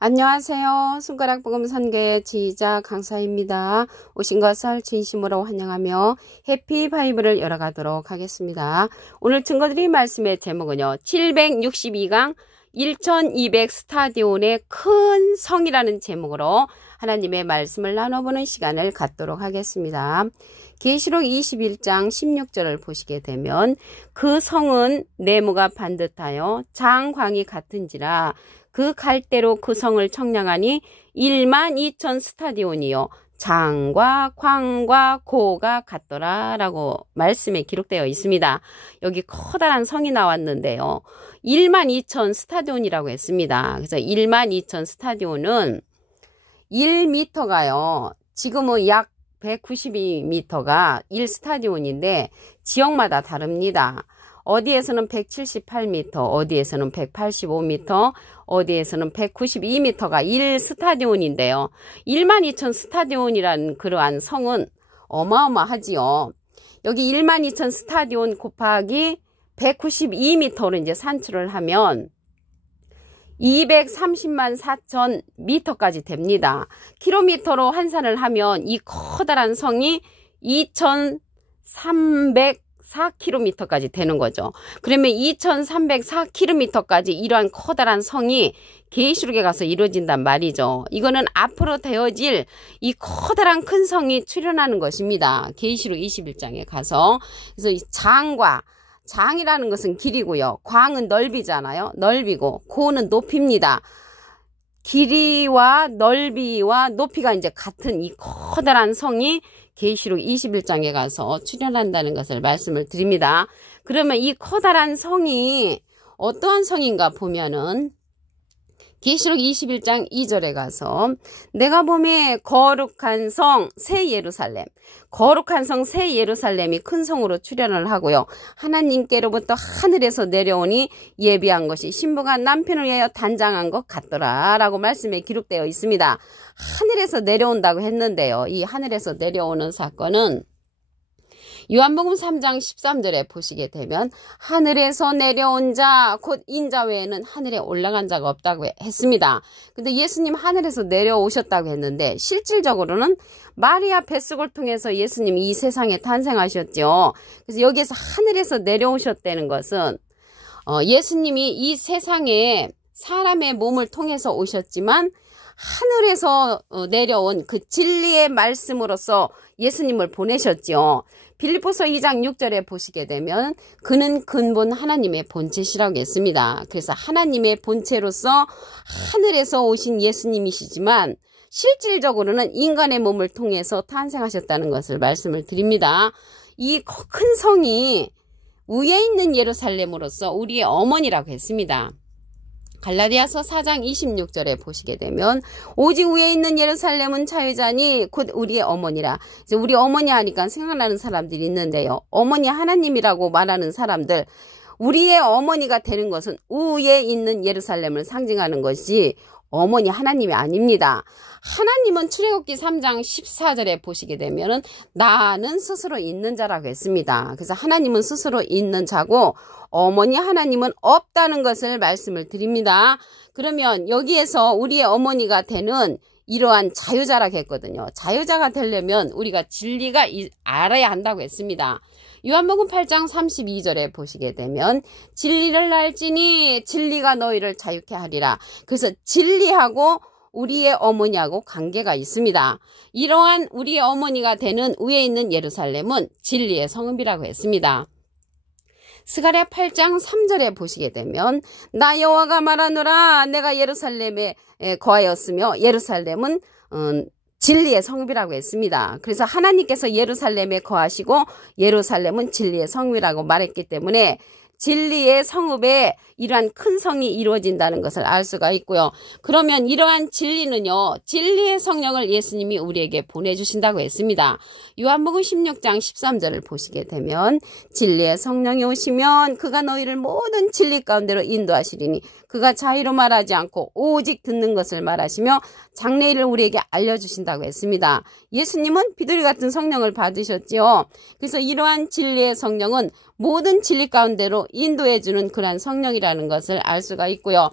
안녕하세요. 손가락 복음 선교의 지휘자 강사입니다. 오신 것을 진심으로 환영하며 해피 바이블을 열어가도록 하겠습니다. 오늘 증거드릴 말씀의 제목은요. 762강 1200 스타디온의 큰 성이라는 제목으로 하나님의 말씀을 나눠보는 시간을 갖도록 하겠습니다. 계시록 21장 16절을 보시게 되면 그 성은 네모가 반듯하여 장광이 같은지라 그 갈대로 그 성을 청량하니 12,000 스타디온이요 장과 광과 고가 같더라 라고 말씀에 기록되어 있습니다. 여기 커다란 성이 나왔는데요. 12,000 스타디온이라고 했습니다. 그래서 12,000 스타디온은 1m가요. 지금은 약 192m가 1스타디온인데 지역마다 다릅니다. 어디에서는 178m, 어디에서는 185m, 어디에서는 192m가 1스타디온인데요. 12,000 스타디온이라는 그러한 성은 어마어마하지요. 여기 12,000 스타디온 곱하기 192m로 이제 산출을 하면 230만 4천 미터까지 됩니다. 킬로미터로 환산을 하면 이 커다란 성이 2,304km까지 되는 거죠. 그러면 2,304km까지 이러한 커다란 성이 계시록에 가서 이루어진단 말이죠. 이거는 앞으로 되어질 이 커다란 큰 성이 출현하는 것입니다. 계시록 21장에 가서. 그래서 이 장이라는 것은 길이고요. 광은 넓이잖아요. 넓이고 고는 높이입니다. 길이와 넓이와 높이가 이제 같은 이 커다란 성이 계시록 21장에 가서 출현한다는 것을 말씀을 드립니다. 그러면 이 커다란 성이 어떠한 성인가 보면은 계시록 21장 2절에 가서 내가 보매 거룩한 성 새 예루살렘, 거룩한 성 새 예루살렘이 큰 성으로 출현을 하고요. 하나님께로부터 하늘에서 내려오니 예비한 것이 신부가 남편을 위하여 단장한 것 같더라 라고 말씀에 기록되어 있습니다. 하늘에서 내려온다고 했는데요. 이 하늘에서 내려오는 사건은 요한복음 3장 13절에 보시게 되면 하늘에서 내려온 자 곧 인자 외에는 하늘에 올라간 자가 없다고 했습니다. 근데 예수님 하늘에서 내려오셨다고 했는데 실질적으로는 마리아 뱃속을 통해서 예수님이 이 세상에 탄생하셨죠. 그래서 여기에서 하늘에서 내려오셨다는 것은 예수님이 이 세상에 사람의 몸을 통해서 오셨지만 하늘에서 내려온 그 진리의 말씀으로서 예수님을 보내셨죠. 빌립보서 2장 6절에 보시게 되면 그는 근본 하나님의 본체시라고 했습니다. 그래서 하나님의 본체로서 하늘에서 오신 예수님이시지만 실질적으로는 인간의 몸을 통해서 탄생하셨다는 것을 말씀을 드립니다. 이 큰 성이 위에 있는 예루살렘으로서 우리의 어머니라고 했습니다. 갈라디아서 4장 26절에 보시게 되면 오직 위에 있는 예루살렘은 자유자니 곧 우리의 어머니라. 이제 우리 어머니 하니까 생각나는 사람들이 있는데요. 어머니 하나님이라고 말하는 사람들, 우리의 어머니가 되는 것은 위에 있는 예루살렘을 상징하는 것이 어머니 하나님이 아닙니다. 하나님은 출애굽기 3장 14절에 보시게 되면은 나는 스스로 있는 자라고 했습니다. 그래서 하나님은 스스로 있는 자고 어머니 하나님은 없다는 것을 말씀을 드립니다. 그러면 여기에서 우리의 어머니가 되는 이러한 자유자라고 했거든요. 자유자가 되려면 우리가 진리가 알아야 한다고 했습니다. 요한복음 8장 32절에 보시게 되면 진리를 알지니 진리가 너희를 자유케 하리라. 그래서 진리하고 우리의 어머니하고 관계가 있습니다. 이러한 우리의 어머니가 되는 위에 있는 예루살렘은 진리의 성읍이라고 했습니다. 스가랴 8장 3절에 보시게 되면 나 여호와가 말하노라 내가 예루살렘에 거하였으며 예루살렘은 진리의 성읍이라고 했습니다. 그래서 하나님께서 예루살렘에 거하시고 예루살렘은 진리의 성읍이라고 말했기 때문에 진리의 성읍에 이러한 큰 성이 이루어진다는 것을 알 수가 있고요. 그러면 이러한 진리는요. 진리의 성령을 예수님이 우리에게 보내주신다고 했습니다. 요한복음 16장 13절을 보시게 되면 진리의 성령이 오시면 그가 너희를 모든 진리 가운데로 인도하시리니 그가 자의로 말하지 않고 오직 듣는 것을 말하시며 장래일을 우리에게 알려주신다고 했습니다. 예수님은 비둘기 같은 성령을 받으셨지요. 그래서 이러한 진리의 성령은 모든 진리 가운데로 인도해주는 그러한 성령이라는 것을 알 수가 있고요.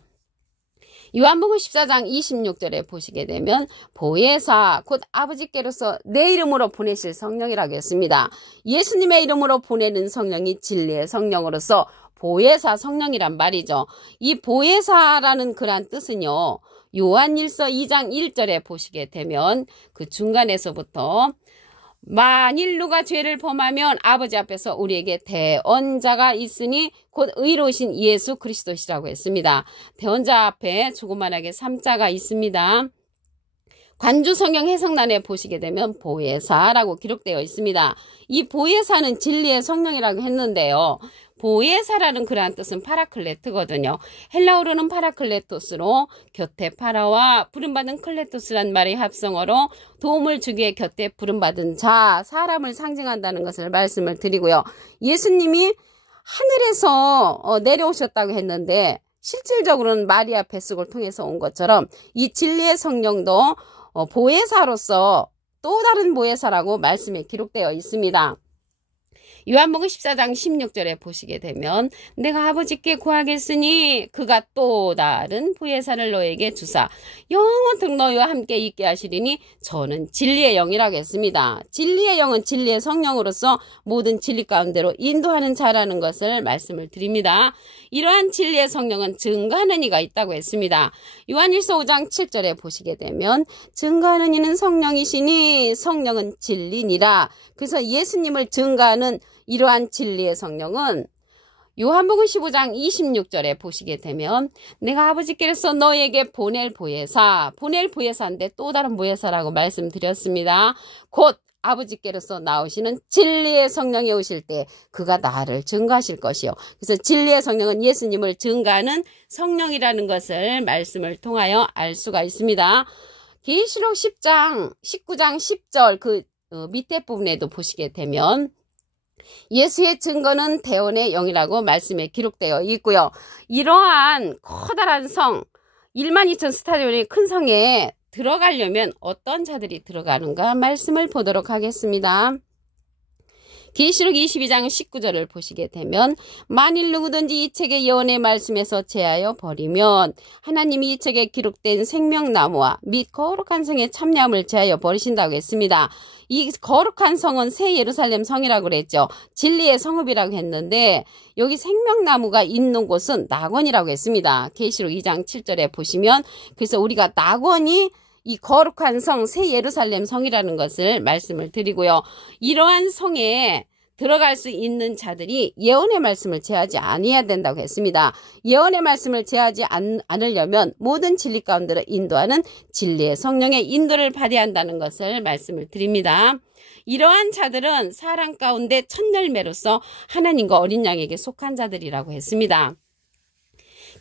요한복음 14장 26절에 보시게 되면 보혜사 곧 아버지께로서 내 이름으로 보내실 성령이라고 했습니다. 예수님의 이름으로 보내는 성령이 진리의 성령으로서 보혜사 성령이란 말이죠. 이 보혜사라는 그런 뜻은요, 요한일서 2장 1절에 보시게 되면 그 중간에서부터 만일 누가 죄를 범하면 아버지 앞에서 우리에게 대언자가 있으니 곧 의로우신 예수 그리스도시라고 했습니다. 대언자 앞에 조그만하게 3자가 있습니다. 관주 성경 해석란에 보시게 되면 보혜사라고 기록되어 있습니다. 이 보혜사는 진리의 성령이라고 했는데요. 보혜사라는 그러한 뜻은 파라클레트거든요. 헬라어로는 파라클레토스로 곁에 파라와 부름받은 클레토스란 말의 합성어로 도움을 주기에 곁에 부름받은 자, 사람을 상징한다는 것을 말씀을 드리고요. 예수님이 하늘에서 내려오셨다고 했는데 실질적으로는 마리아 뱃속을 통해서 온 것처럼 이 진리의 성령도 보혜사로서 또 다른 보혜사라고 말씀에 기록되어 있습니다. 요한복음 14장 16절에 보시게 되면 내가 아버지께 구하겠으니 그가 또 다른 보혜사를 너에게 주사 영원토록 너희와 함께 있게 하시리니 저는 진리의 영이라고 했습니다. 진리의 영은 진리의 성령으로서 모든 진리 가운데로 인도하는 자라는 것을 말씀을 드립니다. 이러한 진리의 성령은 증거하는 이가 있다고 했습니다. 요한일서 5장 7절에 보시게 되면 증거하는 이는 성령이시니 성령은 진리니라. 그래서 예수님을 증거하는 이러한 진리의 성령은 요한복음 15장 26절에 보시게 되면 내가 아버지께서 너희에게 보낼 보혜사인데 또 다른 보혜사라고 말씀드렸습니다. 곧 아버지께로서 나오시는 진리의 성령이 오실 때 그가 나를 증거하실 것이요. 그래서 진리의 성령은 예수님을 증거하는 성령이라는 것을 말씀을 통하여 알 수가 있습니다. 계시록 19장 10절 그 밑에 부분에도 보시게 되면 예수의 증거는 대원의 영이라고 말씀에 기록되어 있고요. 이러한 커다란 성 12,000 스타디온의 큰 성에 들어가려면 어떤 자들이 들어가는가 말씀을 보도록 하겠습니다. 계시록 22장 19절을 보시게 되면 만일 누구든지 이 책의 예언의 말씀에서 제하여 버리면 하나님이 이 책에 기록된 생명나무와 및 거룩한 성의 참여함을 제하여 버리신다고 했습니다. 이 거룩한 성은 새 예루살렘 성이라고 그랬죠. 진리의 성읍이라고 했는데 여기 생명나무가 있는 곳은 낙원이라고 했습니다. 계시록 2장 7절에 보시면 그래서 우리가 낙원이 이 거룩한 성, 새 예루살렘 성이라는 것을 말씀을 드리고요. 이러한 성에 들어갈 수 있는 자들이 예언의 말씀을 제하지 아니해야 된다고 했습니다. 예언의 말씀을 제하지 않으려면 모든 진리 가운데로 인도하는 진리의 성령의 인도를 받아야 한다는 것을 말씀을 드립니다. 이러한 자들은 사람 가운데 첫 열매로서 하나님과 어린 양에게 속한 자들이라고 했습니다.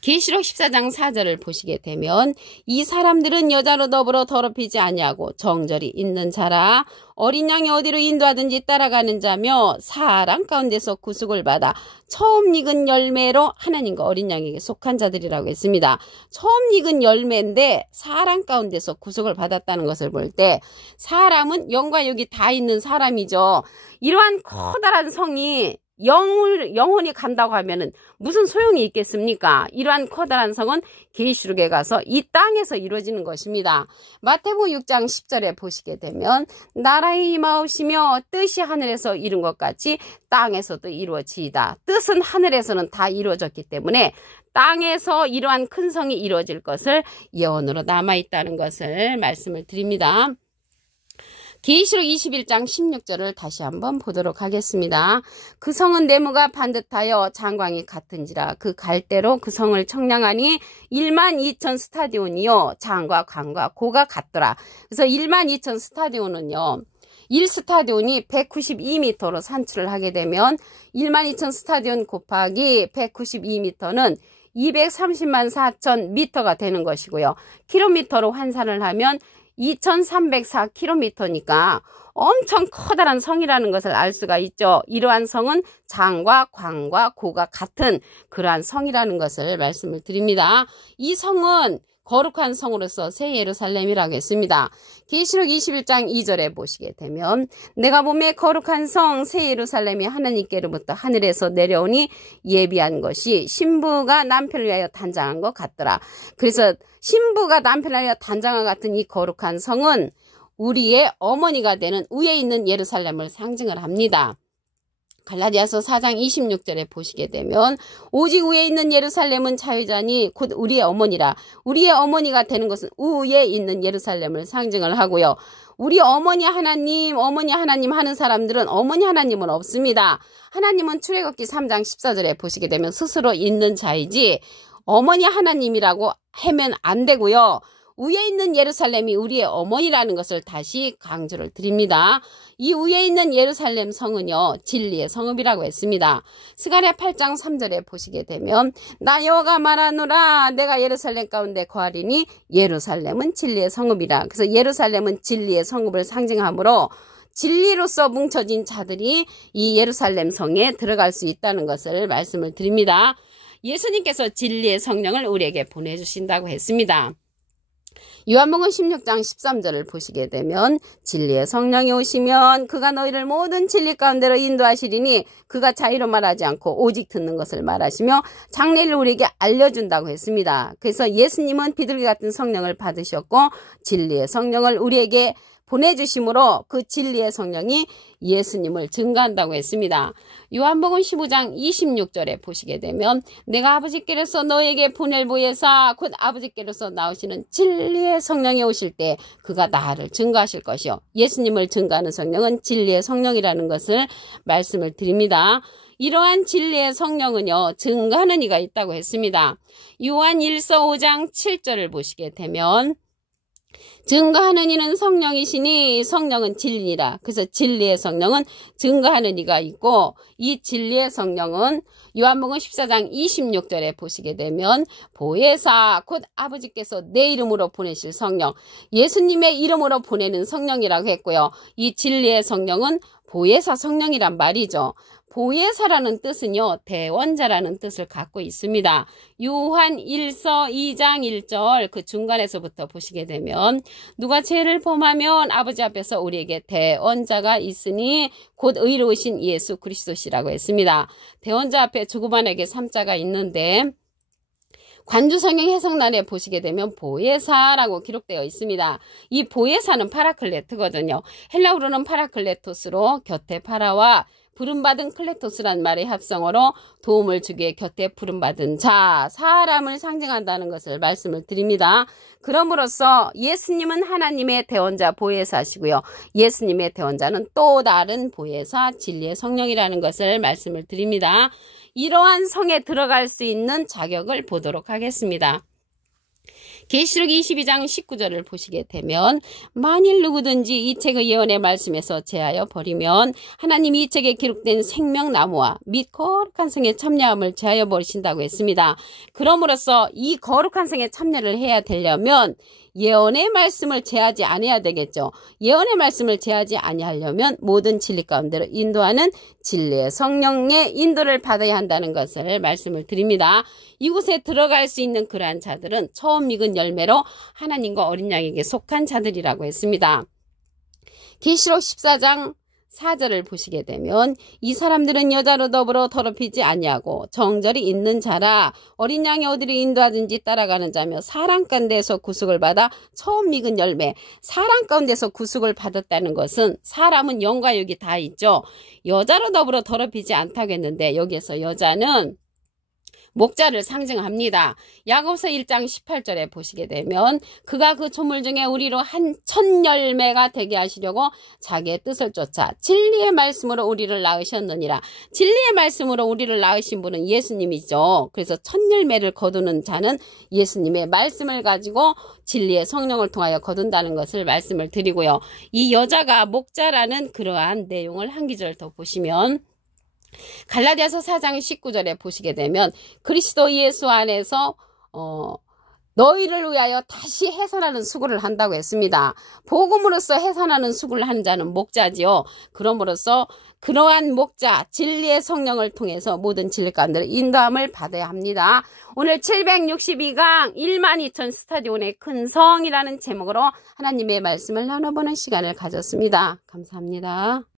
계시록 14장 4절을 보시게 되면 이 사람들은 여자로 더불어 더럽히지 아니하고 정절이 있는 자라 어린 양이 어디로 인도하든지 따라가는 자며 사람 가운데서 구속을 받아 처음 익은 열매로 하나님과 어린 양에게 속한 자들이라고 했습니다. 처음 익은 열매인데 사람 가운데서 구속을 받았다는 것을 볼 때 사람은 영과 육이 다 있는 사람이죠. 이러한 커다란 성이 영혼이 간다고 하면은 무슨 소용이 있겠습니까? 이러한 커다란 성은 계시록에 가서 이 땅에서 이루어지는 것입니다. 마태복음 6장 10절에 보시게 되면 나라의 임하옵시며 뜻이 하늘에서 이룬 것 같이 땅에서도 이루어지이다. 뜻은 하늘에서는 다 이루어졌기 때문에 땅에서 이러한 큰 성이 이루어질 것을 예언으로 남아있다는 것을 말씀을 드립니다. 계시록 21장 16절을 다시 한번 보도록 하겠습니다. 그 성은 네모가 반듯하여 장광이 같은지라 그 갈대로 그 성을 청량하니 12,000 스타디온이요 장과 광과 고가 같더라. 그래서 12,000 스타디온은요. 1스타디온이 192m로 산출을 하게 되면 12,000 스타디온 곱하기 192m는 230만 4천 미터가 되는 것이고요. 킬로미터로 환산을 하면 2304km니까 엄청 커다란 성이라는 것을 알 수가 있죠. 이러한 성은 장과 광과 고가 같은 그러한 성이라는 것을 말씀을 드립니다. 이 성은 거룩한 성으로서 새 예루살렘이라고 했습니다. 계시록 21장 2절에 보시게 되면 내가 보매 거룩한 성 새 예루살렘이 하나님께로부터 하늘에서 내려오니 예비한 것이 신부가 남편을 위하여 단장한 것 같더라. 그래서 신부가 남편을 위하여 단장한 것 같은 이 거룩한 성은 우리의 어머니가 되는 위에 있는 예루살렘을 상징을 합니다. 갈라디아서 4장 26절에 보시게 되면 오직 위에 있는 예루살렘은 자유자니 곧 우리의 어머니라. 우리의 어머니가 되는 것은 위에 있는 예루살렘을 상징을 하고요. 우리 어머니 하나님 하는 사람들은 어머니 하나님은 없습니다. 하나님은 출애굽기 3장 14절에 보시게 되면 스스로 있는 자이지 어머니 하나님이라고 하면 안 되고요. 위에 있는 예루살렘이 우리의 어머니라는 것을 다시 강조를 드립니다. 이 위에 있는 예루살렘 성은요, 진리의 성읍이라고 했습니다. 스가랴 8장 3절에 보시게 되면 나 여호와가 말하노라 내가 예루살렘 가운데 거하리니 예루살렘은 진리의 성읍이라. 그래서 예루살렘은 진리의 성읍을 상징하므로 진리로서 뭉쳐진 자들이 이 예루살렘 성에 들어갈 수 있다는 것을 말씀을 드립니다. 예수님께서 진리의 성령을 우리에게 보내주신다고 했습니다. 요한복음 16장 13절을 보시게 되면 진리의 성령이 오시면 그가 너희를 모든 진리 가운데로 인도하시리니 그가 자의로 말하지 않고 오직 듣는 것을 말하시며 장래를 우리에게 알려준다고 했습니다. 그래서 예수님은 비둘기 같은 성령을 받으셨고 진리의 성령을 우리에게 보내주심으로 그 진리의 성령이 예수님을 증거한다고 했습니다. 요한복음 15장 26절에 보시게 되면 내가 아버지께로서 너에게 보낼 보혜사 곧 아버지께로서 나오시는 진리의 성령이 오실 때 그가 나를 증거하실 것이요. 예수님을 증거하는 성령은 진리의 성령이라는 것을 말씀을 드립니다. 이러한 진리의 성령은요, 증거하는 이가 있다고 했습니다. 요한 1서 5장 7절을 보시게 되면 증거하는 이는 성령이시니 성령은 진리니라. 그래서 진리의 성령은 증거하는 이가 있고 이 진리의 성령은 요한복음 14장 26절에 보시게 되면 보혜사 곧 아버지께서 내 이름으로 보내실 성령, 예수님의 이름으로 보내는 성령이라고 했고요. 이 진리의 성령은 보혜사 성령이란 말이죠. 보혜사라는 뜻은요, 대원자라는 뜻을 갖고 있습니다. 요한 1서 2장 1절 그 중간에서부터 보시게 되면 누가 죄를 범하면 아버지 앞에서 우리에게 대원자가 있으니 곧 의로우신 예수 그리스도시라고 했습니다. 대원자 앞에 조그만하게 3자가 있는데 관주성경 해석란에 보시게 되면 보혜사라고 기록되어 있습니다. 이 보혜사는 파라클레트거든요. 헬라어로는 파라클레토스로 곁에 파라와 부름받은 클레토스란 말의 합성어로 도움을 주기에 곁에 부름받은 자, 사람을 상징한다는 것을 말씀을 드립니다. 그럼으로써 예수님은 하나님의 대원자 보혜사시고요. 예수님의 대원자는 또 다른 보혜사 진리의 성령이라는 것을 말씀을 드립니다. 이러한 성에 들어갈 수 있는 자격을 보도록 하겠습니다. 계시록 22장 19절을 보시게 되면 만일 누구든지 이 책의 예언의 말씀에서 제하여 버리면 하나님이 이 책에 기록된 생명나무와 및 거룩한 성에 참여함을 제하여 버리신다고 했습니다. 그럼으로써 이 거룩한 성에 참여를 해야 되려면 예언의 말씀을 제하지 아니해야 되겠죠. 예언의 말씀을 제하지 아니하려면 모든 진리 가운데로 인도하는 진리의 성령의 인도를 받아야 한다는 것을 말씀을 드립니다. 이곳에 들어갈 수 있는 그러한 자들은 처음 익은 열매로 하나님과 어린 양에게 속한 자들이라고 했습니다. 계시록 14장 4절을 보시게 되면 이 사람들은 여자로 더불어 더럽히지 아니하고 정절이 있는 자라 어린 양이 어디로 인도하든지 따라가는 자며 사람 가운데서 구속을 받아 처음 익은 열매, 사람 가운데서 구속을 받았다는 것은 사람은 영과 육이 다 있죠. 여자로 더불어 더럽히지 않다고 했는데 여기에서 여자는 목자를 상징합니다. 야고보서 1장 18절에 보시게 되면 그가 그 조물 중에 우리로 한 천 열매가 되게 하시려고 자기의 뜻을 쫓아 진리의 말씀으로 우리를 낳으셨느니라. 진리의 말씀으로 우리를 낳으신 분은 예수님이죠. 그래서 천 열매를 거두는 자는 예수님의 말씀을 가지고 진리의 성령을 통하여 거둔다는 것을 말씀을 드리고요. 이 여자가 목자라는 그러한 내용을 한 기절 더 보시면 갈라디아서 4장 19절에 보시게 되면 그리스도 예수 안에서 너희를 위하여 다시 해산하는 수고를 한다고 했습니다. 복음으로써 해산하는 수고를 하는 자는 목자지요. 그럼으로써 그러한 목자 진리의 성령을 통해서 모든 진리 가운데 인도함을 받아야 합니다. 오늘 762강 12,000 스타디온의 큰 성이라는 제목으로 하나님의 말씀을 나눠보는 시간을 가졌습니다. 감사합니다.